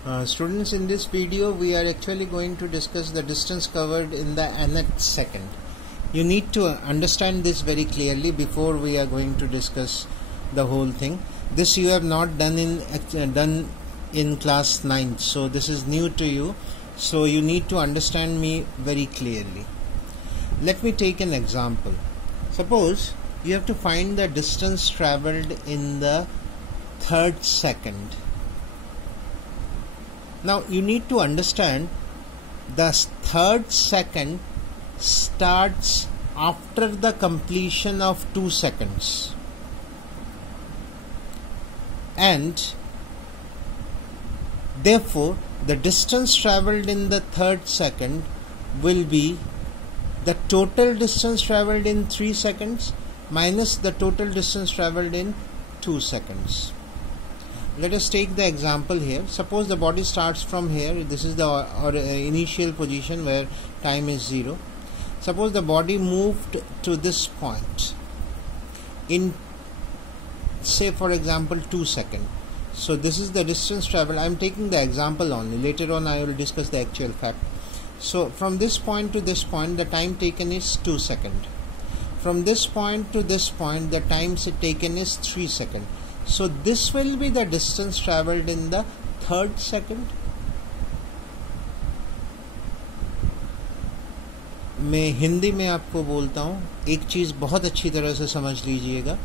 Students, in this video we are actually going to discuss the distance covered in the nth second. You need to understand this very clearly before we are going to discuss the whole thing. This you have not done in class 9th, so this is new to you, so you need to understand me very clearly. Let me take an example. Suppose you have to find the distance traveled in the third second. Now you need to understand the third second starts after the completion of 2 seconds, and therefore the distance traveled in the third second will be the total distance traveled in 3 seconds minus the total distance traveled in 2 seconds. Let us take the example here. Suppose the body starts from here. This is the initial position where time is 0. Suppose the body moved to this point in, say for example, 2 seconds. So this is the distance traveled. I am taking the example only. Later on I will discuss the actual fact. So from this point to this point the time taken is 2 seconds. From this point to this point the time taken is 3 seconds. So this will be the distance traveled in the third second. मैं हिंदी में आपको बोलता हूँ, एक चीज़ बहुत अच्छी तरह से समझ लीजिएगा.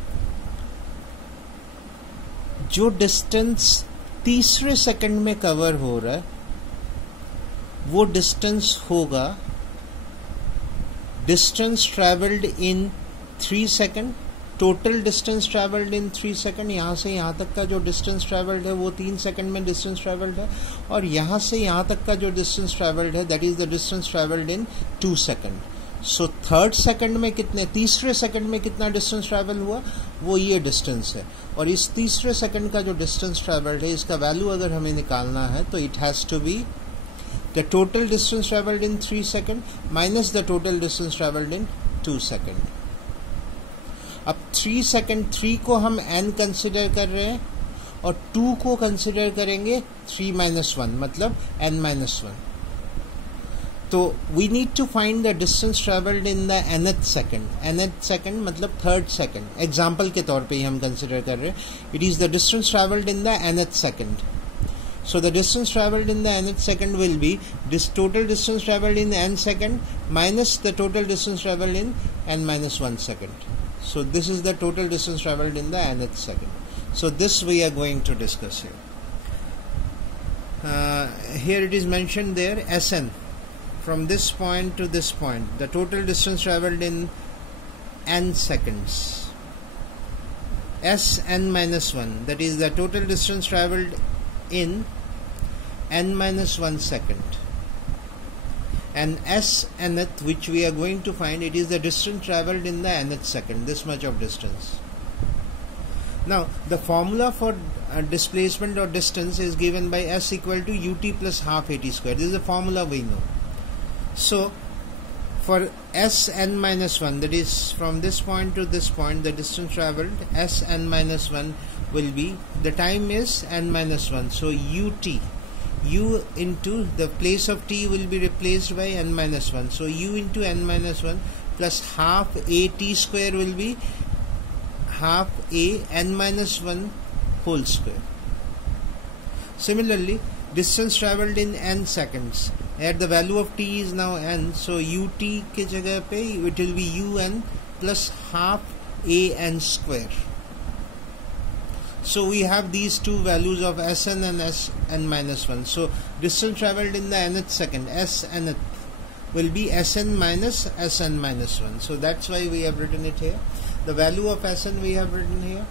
जो डिस्टेंस तीसरे सेकंड में कवर हो रहा है वो डिस्टेंस होगा distance travelled in 3 second. Total distance travelled in 3 second. यहाँ से यहाँ तक का जो डिस्टेंस ट्रैवल्ड है वो 3 सेकंड में डिस्टेंस ट्रैवल्ड है, और यहाँ से यहाँ तक का जो डिस्टेंस ट्रैवल्ड है that is the distance travelled in 2 second. So third second में कितने, तीसरे सेकंड में कितना डिस्टेंस ट्रैवल हुआ वो ये डिस्टेंस है. और इस तीसरे सेकंड का जो डिस्टेंस ट्रैवल्ड है इसका वैल्यू अगर हमें निकालना है तो it has to be the total distance traveled in 3 seconds minus the total distance traveled in 2 seconds. अब 3 सेकंड, 3 को हम n कंसिडर कर रहे हैं और 2 को कंसिडर करेंगे 3 minus 1 मतलब n minus 1. तो we need to find the distance traveled in the nth second. nth second मतलब थर्ड सेकंड. एग्जाम्पल के तौर पे ही हम कंसिडर कर रहे हैं. It is the distance travelled in the nth second. So the distance traveled in the nth second will be this total distance traveled in n second minus the total distance traveled in n minus 1 second. So this is the total distance traveled in the nth second. So this we are going to discuss here. Here it is mentioned there Sn from this point to this point. The total distance traveled in n seconds. Sn minus 1, that is the total distance traveled in n minus 1 second, and S nth, which we are going to find, it is the distance traveled in the nth second, this much of distance. Now the formula for displacement or distance is given by S equal to ut plus half at square. This is a formula we know. So for Sn minus 1, that is from this point to this point, the distance traveled Sn minus 1 will be, the time is n minus 1, so ut, u into the place of t will be replaced by n minus 1, so u into n minus 1 plus half a t square will be half a n minus 1 whole square. Similarly, distance traveled in n seconds, at the value of t is now n, so ut के जगह पे it will be un plus half a n square. So we have these two values of Sn and Sn minus 1. So distance traveled in the nth second, S nth, will be Sn minus Sn minus 1. So that's why we have written it here. The value of Sn we have written here,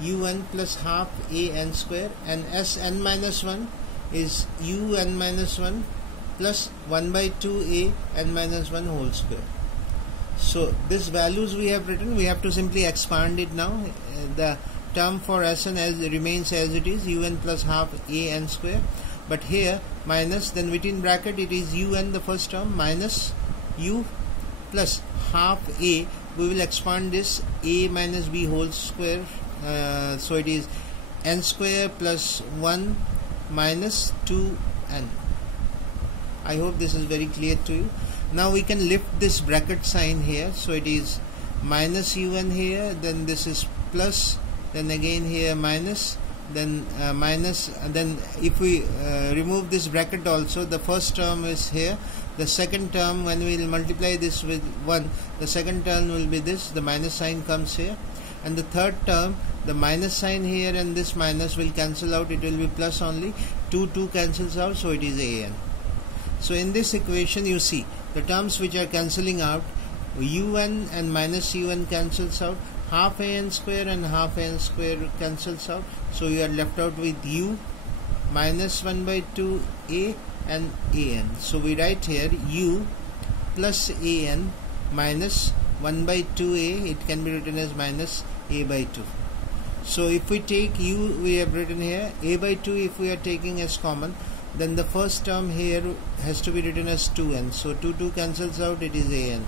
un plus half a n square, and Sn minus 1 is un minus 1 plus 1 by 2 a n minus 1 whole square. So these values we have written, we have to simply expand it now. The term for Sn remains as it is, un plus half a n square, but here minus, then within bracket it is un the first term minus u plus half a. We will expand this a minus b whole square, so it is n square plus 1 minus 2n. I hope this is very clear to you. Now we can lift this bracket sign here, so it is minus un here, then this is plus, then again here minus, then minus, and then if we remove this bracket also, the first term is here, the second term, when we will multiply this with 1, the second term will be this, the minus sign comes here, and the third term, the minus sign here and this minus will cancel out, it will be plus only, 2 cancels out, so it is an. So in this equation you see the terms which are cancelling out, un and minus un cancels out, half an square and half an square cancels out, so you are left out with u minus 1 by 2 a and an. So we write here u plus an minus 1 by 2a, it can be written as minus a by 2. So if we take u, we have written here a by 2, if we are taking as common, then the first term here has to be written as 2n, so 2 cancels out, it is an,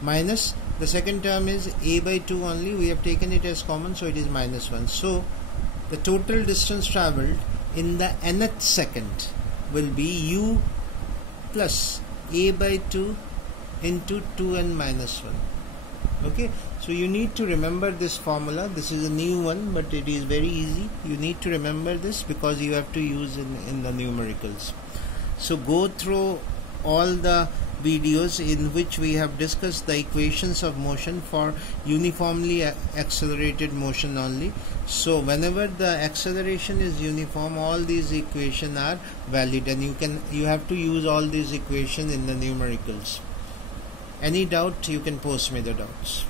minus the second term is a by 2 only, we have taken it as common, so it is minus 1. So the total distance travelled in the nth second will be u plus a by 2 into 2n minus 1. Okay, so you need to remember this formula. This is a new one, but it is very easy. You need to remember this because you have to use in the numericals. So go through all the videos in which we have discussed the equations of motion for uniformly accelerated motion only. So whenever the acceleration is uniform, all these equations are valid, and you have to use all these equations in the numericals. Any doubt, you can post me the doubts.